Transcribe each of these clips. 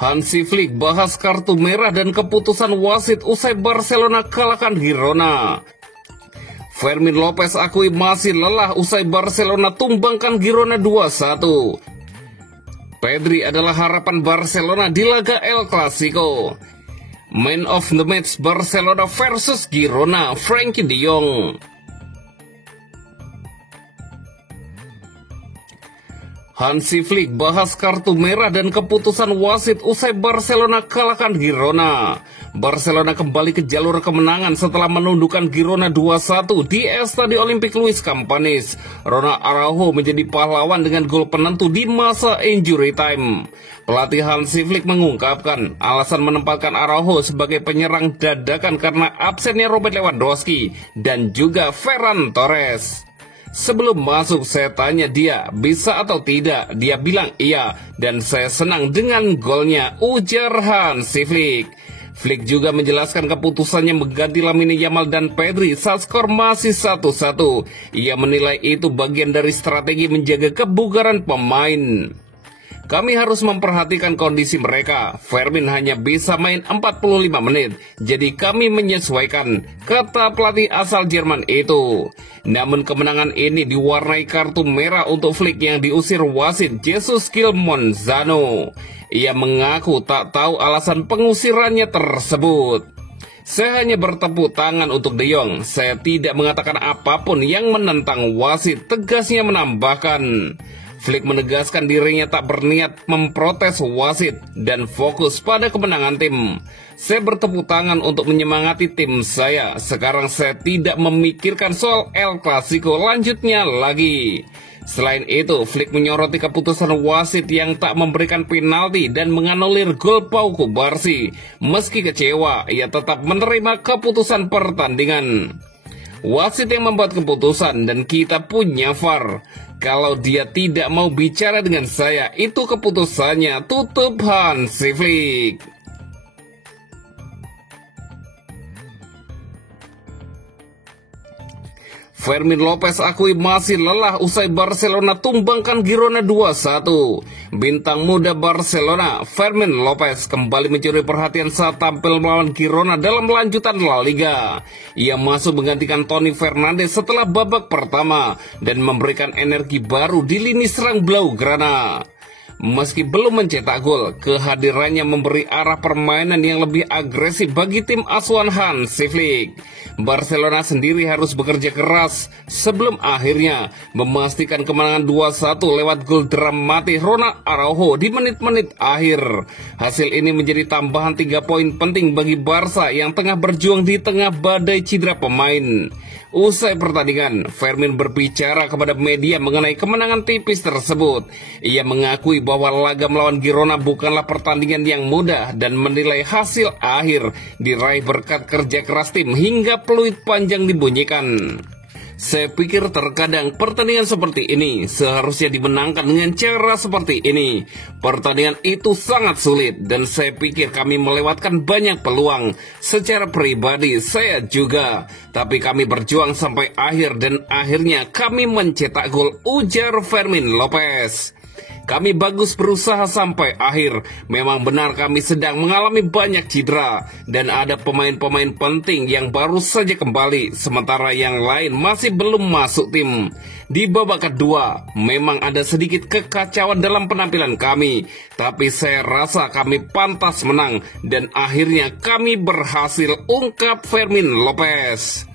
Hansi Flick bahas kartu merah dan keputusan wasit usai Barcelona kalahkan Girona. Fermin Lopez akui masih lelah usai Barcelona tumbangkan Girona 2-1. Pedri adalah harapan Barcelona di laga El Clasico. Man of the match Barcelona versus Girona, Frenkie de Jong. Hansi Flick bahas kartu merah dan keputusan wasit usai Barcelona kalahkan Girona. Barcelona kembali ke jalur kemenangan setelah menundukkan Girona 2-1 di Estadio Olympic Luis Campanis. Ronald Araujo menjadi pahlawan dengan gol penentu di masa injury time. Pelatih Hansi Flick mengungkapkan alasan menempatkan Araujo sebagai penyerang dadakan karena absennya Robert Lewandowski dan juga Ferran Torres. Sebelum masuk saya tanya dia bisa atau tidak. Dia bilang iya dan saya senang dengan golnya, ujar Hansi Flick. Flick juga menjelaskan keputusannya mengganti Lamine Yamal dan Pedri saat skor masih 1-1. Ia menilai itu bagian dari strategi menjaga kebugaran pemain. Kami harus memperhatikan kondisi mereka. Fermin hanya bisa main 45 menit, jadi kami menyesuaikan, kata pelatih asal Jerman itu. Namun kemenangan ini diwarnai kartu merah untuk Flick yang diusir wasit Jesus Gil Monzano. Ia mengaku tak tahu alasan pengusirannya tersebut. Saya hanya bertepuk tangan untuk De Jong. Saya tidak mengatakan apapun yang menentang wasit, tegasnya menambahkan. Flick menegaskan dirinya tak berniat memprotes wasit dan fokus pada kemenangan tim. Saya bertepuk tangan untuk menyemangati tim saya. Sekarang saya tidak memikirkan soal El Clasico, lanjutnya lagi. Selain itu, Flick menyoroti keputusan wasit yang tak memberikan penalti dan menganulir gol Pau Kubarsi. Meski kecewa, ia tetap menerima keputusan pertandingan. Wasit yang membuat keputusan dan kita punya VAR. Kalau dia tidak mau bicara dengan saya, itu keputusannya, tutup Hansi Flick. Fermin Lopez akui masih lelah usai Barcelona tumbangkan Girona 2-1. Bintang muda Barcelona, Fermin Lopez, kembali mencuri perhatian saat tampil melawan Girona dalam lanjutan La Liga. Ia masuk menggantikan Toni Fernandes setelah babak pertama dan memberikan energi baru di lini serang Blaugrana. Meski belum mencetak gol, kehadirannya memberi arah permainan yang lebih agresif bagi tim asuhan Hansi Flick. Barcelona sendiri harus bekerja keras sebelum akhirnya memastikan kemenangan 2-1 lewat gol dramatis Ronald Araujo di menit-menit akhir. Hasil ini menjadi tambahan 3 poin penting bagi Barca yang tengah berjuang di tengah badai cedera pemain. Usai pertandingan, Fermin berbicara kepada media mengenai kemenangan tipis tersebut. Ia mengakui bahwa laga melawan Girona bukanlah pertandingan yang mudah dan menilai hasil akhir diraih berkat kerja keras tim hingga peluit panjang dibunyikan. Saya pikir terkadang pertandingan seperti ini seharusnya dimenangkan dengan cara seperti ini. Pertandingan itu sangat sulit dan saya pikir kami melewatkan banyak peluang. Secara pribadi saya juga. Tapi kami berjuang sampai akhir dan akhirnya kami mencetak gol, ujar Fermin Lopez. Kami bagus berusaha sampai akhir. Memang benar kami sedang mengalami banyak cedera dan ada pemain-pemain penting yang baru saja kembali, sementara yang lain masih belum masuk tim. Di babak kedua, memang ada sedikit kekacauan dalam penampilan kami, tapi saya rasa kami pantas menang dan akhirnya kami berhasil, ungkap Fermin Lopez.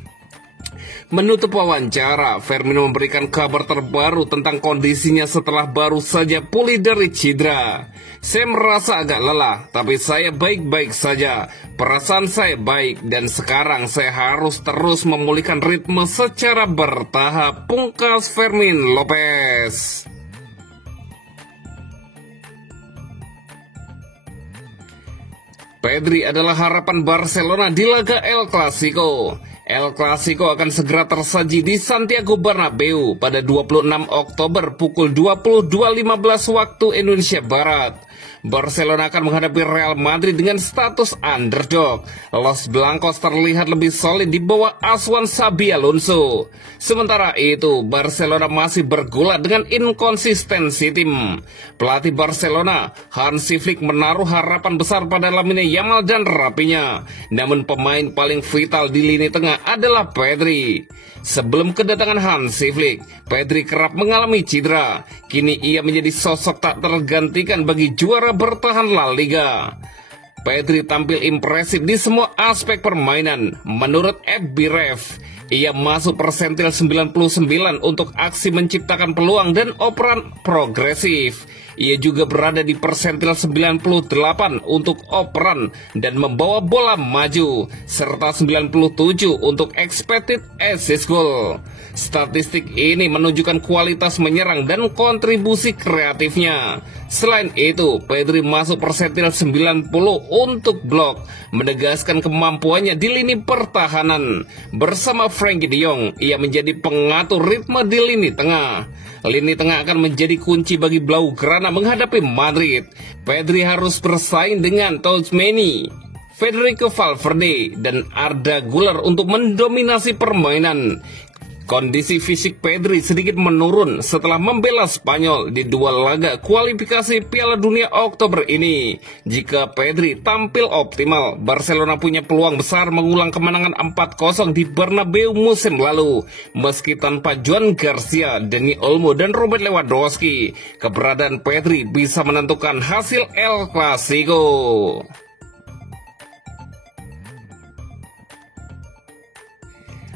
Menutup wawancara, Fermin memberikan kabar terbaru tentang kondisinya setelah baru saja pulih dari cedera. Saya merasa agak lelah, tapi saya baik-baik saja. Perasaan saya baik dan sekarang saya harus terus memulihkan ritme secara bertahap, pungkas Fermin Lopez. Pedri adalah harapan Barcelona di laga El Clasico. El Clasico akan segera tersaji di Santiago Bernabeu pada 26 Oktober pukul 22.15 waktu Indonesia Barat. Barcelona akan menghadapi Real Madrid dengan status underdog. Los Blancos terlihat lebih solid di bawah asuhan Xabi Alonso. Sementara itu, Barcelona masih bergulat dengan inkonsistensi tim. Pelatih Barcelona, Hansi Flick, menaruh harapan besar pada Lamine Yamal dan rapinya. Namun pemain paling vital di lini tengah adalah Pedri. Sebelum kedatangan Hansi Flick, Pedri kerap mengalami cedera. Kini ia menjadi sosok tak tergantikan bagi juara bertahan La Liga. Pedri tampil impresif di semua aspek permainan. Menurut Ed Biref, ia masuk persentil 99 untuk aksi menciptakan peluang dan operan progresif. Ia juga berada di persentil 98 untuk operan dan membawa bola maju, serta 97 untuk expected assist goal. Statistik ini menunjukkan kualitas menyerang dan kontribusi kreatifnya. Selain itu, Pedri masuk persentil 90 untuk blok, menegaskan kemampuannya di lini pertahanan. Bersama Frenkie de Jong, ia menjadi pengatur ritme di lini tengah. Lini tengah akan menjadi kunci bagi Blaugrana menghadapi Madrid. Pedri harus bersaing dengan Tchouaméni, Federico Valverde, dan Arda Güler untuk mendominasi permainan. Kondisi fisik Pedri sedikit menurun setelah membela Spanyol di 2 laga kualifikasi Piala Dunia Oktober ini. Jika Pedri tampil optimal, Barcelona punya peluang besar mengulang kemenangan 4-0 di Bernabeu musim lalu. Meski tanpa Joan Garcia, Dani Olmo, dan Robert Lewandowski, keberadaan Pedri bisa menentukan hasil El Clasico.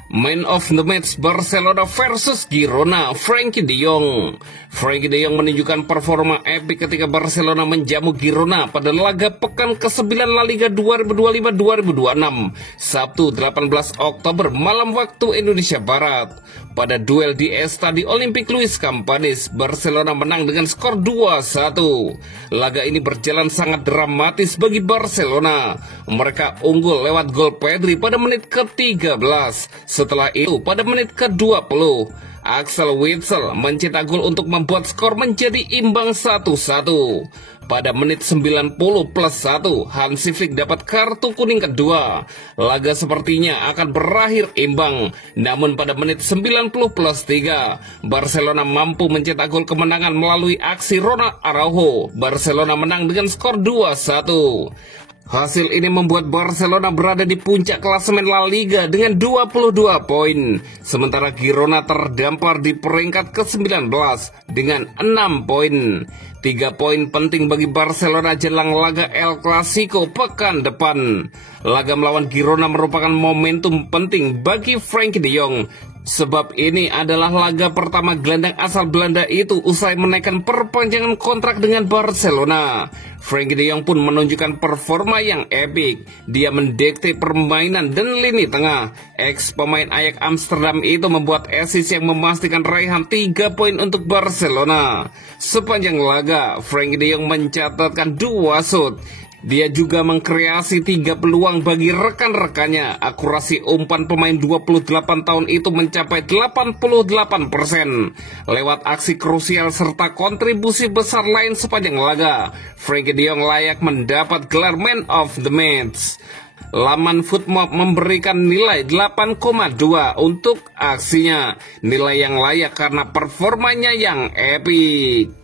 Man of the match Barcelona versus Girona, Frenkie de Jong. Frenkie de Jong menunjukkan performa epik ketika Barcelona menjamu Girona pada laga pekan ke-9 La Liga 2025-2026, Sabtu 18 Oktober malam waktu Indonesia Barat. Pada duel di Estadio Olímpic Luis Companys, Barcelona menang dengan skor 2-1. Laga ini berjalan sangat dramatis bagi Barcelona. Mereka unggul lewat gol Pedri pada menit ke-13. Setelah itu, pada menit ke-20, Axel Witsel mencetak gol untuk membuat skor menjadi imbang 1-1. Pada menit 90+1, Hansi Flick dapat kartu kuning kedua. Laga sepertinya akan berakhir imbang. Namun pada menit 90+3, Barcelona mampu mencetak gol kemenangan melalui aksi Ronald Araujo. Barcelona menang dengan skor 2-1. Hasil ini membuat Barcelona berada di puncak klasemen La Liga dengan 22 poin. Sementara Girona terdampar di peringkat ke-19 dengan 6 poin. 3 poin penting bagi Barcelona jelang laga El Clasico pekan depan. Laga melawan Girona merupakan momentum penting bagi Frenkie de Jong. Sebab ini adalah laga pertama gelandang asal Belanda itu usai menaikkan perpanjangan kontrak dengan Barcelona. Frenkie de Jong pun menunjukkan performa yang epik. Dia mendikte permainan dan lini tengah. Ex pemain Ajax Amsterdam itu membuat assist yang memastikan raihan 3 poin untuk Barcelona. Sepanjang laga, Frenkie de Jong mencatatkan 2 shoot. Dia juga mengkreasi 3 peluang bagi rekan-rekannya. Akurasi umpan pemain 28 tahun itu mencapai 88%. Lewat aksi krusial serta kontribusi besar lain sepanjang laga, Frenkie de Jong layak mendapat gelar Man of the Match. Laman Footmob memberikan nilai 8,2 untuk aksinya. Nilai yang layak karena performanya yang epik.